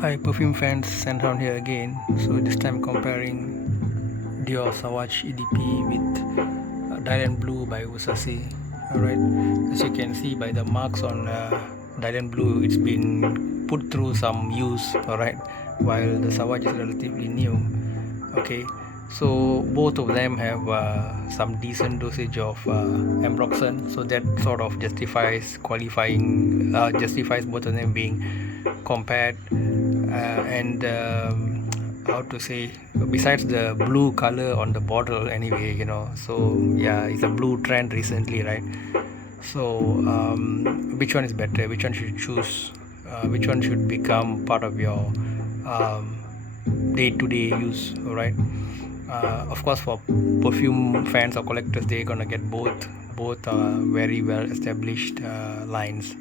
Hi, perfume fans, Sandhound here again. So this time comparing Dior Sauvage EDP with Dylan Blue by Versace. Alright, as you can see by the marks on Dylan Blue, it's been put through some use. Alright, while the Sauvage is relatively new. Okay, so both of them have some decent dosage of ambroxan, so that sort of justifies both of them being compared. And how to say, besides the blue color on the bottle anyway, so yeah, it's a blue trend recently, right? So which one is better, which one should you choose, which one should become part of your um, day-to-day use, right? Of course, for perfume fans or collectors, they're gonna get both very well established lines.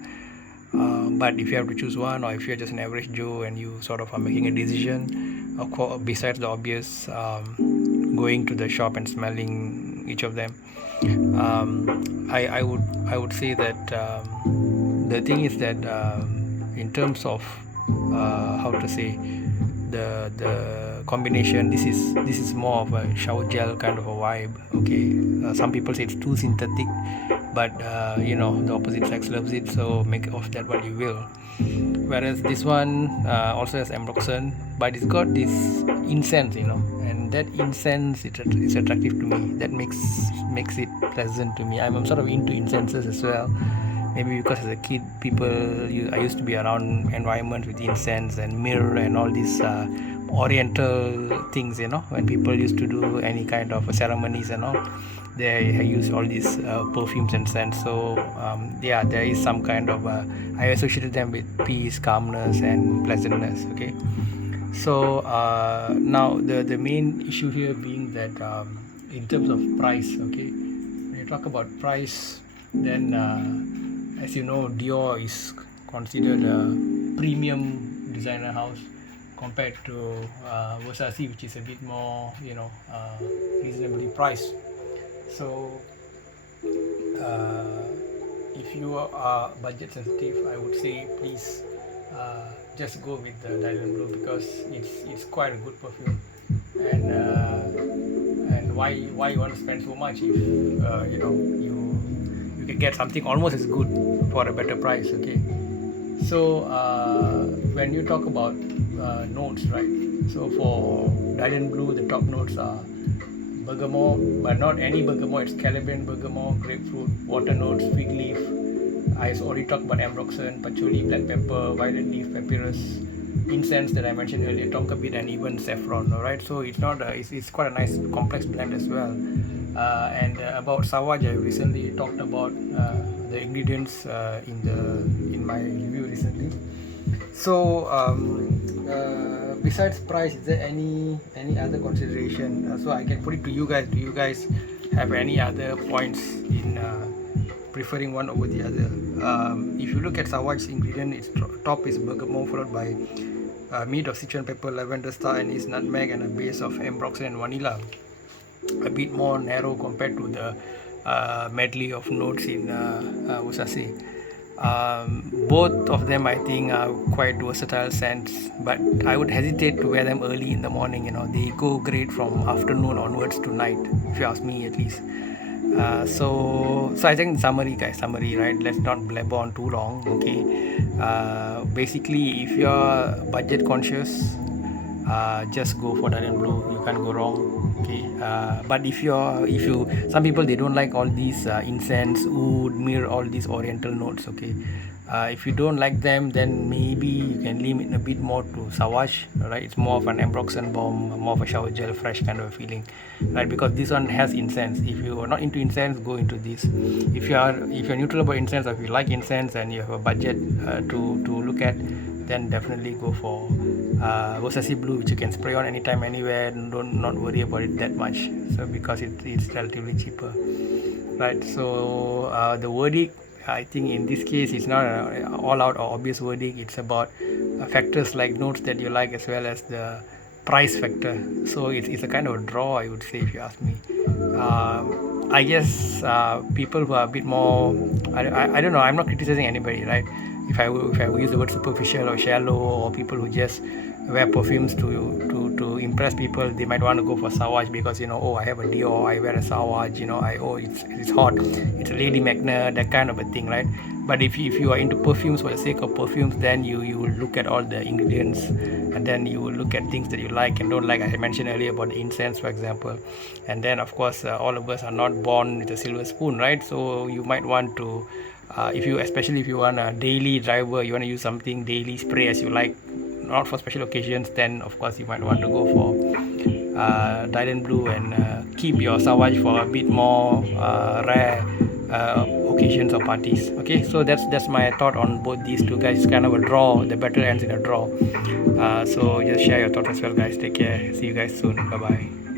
But if you have to choose one, or if you're just an average Joe and you sort of are making a decision, of course, besides the obvious, going to the shop and smelling each of them, I would say that the thing is that in terms of how to say, the combination, this is more of a shower gel kind of a vibe. Okay, some people say it's too synthetic, but the opposite sex loves it, so make of that what you will. Whereas this one also has ambroxan, but it's got this incense, and that incense is attractive to me. That makes it pleasant to me. I'm sort of into incenses as well. Maybe because as a kid, I used to be around environments with incense and myrrh and all these oriental things. When people used to do any kind of ceremonies and all, they use all these perfumes and scents. So yeah, there is some kind of I associated them with peace, calmness, and pleasantness. Okay, so now the main issue here being that in terms of price. Okay, when you talk about price, then as you know, Dior is considered a premium designer house compared to Versace, which is a bit more, reasonably priced. So uh, if you are budget sensitive, I would say please just go with the Dylan Blue, because it's quite a good perfume. And why you want to spend so much if you can get something almost as good for a better price. Okay, so when you talk about notes, right? So for Dylan Blue, the top notes are bergamot, but not any bergamot. It's Calabrian bergamot, grapefruit, water notes, fig leaf. I already talked about ambroxan, patchouli, black pepper, violet leaf, papyrus, incense that I mentioned earlier, tonka bead, and even saffron. All right, so it's quite a nice complex blend as well. And about Sauvage, I recently talked about the ingredients in my review recently. So besides price, is there any other consideration? So I can put it to you guys. Do you guys have any other points in preferring one over the other? If you look at Savage's ingredient, its top is bergamot, followed by meat of Sichuan pepper, lavender star, anise, nutmeg, and a base of ambroxan and vanilla. A bit more narrow compared to the medley of notes in Versace. Both of them, I think, are quite versatile scents, but I would hesitate to wear them early in the morning. They go great from afternoon onwards to night, if you ask me at least. So I think summary, right? Let's not blabber on too long. Okay, basically, if you're budget conscious, just go for Dylan Blue. You can't go wrong. Okay, but if you some people, they don't like all these incense, oud, myrrh, all these oriental notes. Okay, if you don't like them, then maybe you can lean in a bit more to Sauvage. Right, it's more of an ambroxan bomb, more of a shower gel, fresh kind of a feeling, right? Because this one has incense. If you are not into incense, go into this. If you're neutral about incense, or if you like incense and you have a budget to look at, then definitely go for Versace Blue, which you can spray on anytime, anywhere, and not worry about it that much. So because it's relatively cheaper, right? So the verdict, I think in this case, it's not an all-out or obvious verdict. It's about factors like notes that you like, as well as the price factor. So it's a kind of a draw, I would say, if you ask me. I guess people who are a bit more, I don't know, I'm not criticizing anybody, right? if I will use the word superficial or shallow, or people who just wear perfumes to impress people, they might want to go for Sauvage because, you know, oh, I have a Dior, I wear a Sauvage, you know, it's hot, it's a lady magnet, that kind of a thing, right? But if you are into perfumes for the sake of perfumes, then you will look at all the ingredients, and then you will look at things that you like and don't like. I mentioned earlier about the incense, for example. And then of course, all of us are not born with a silver spoon, right? So you might want to, especially if you want a daily driver, you want to use something daily spray as you like, not for special occasions, then of course you might want to go for Dylan Blue, and keep your Sauvage for a bit more rare occasions or parties. Okay, so that's my thought on both these two guys. It's kind of a draw, the battle ends in a draw. So just share your thoughts as well, guys. Take care, see you guys soon, bye bye.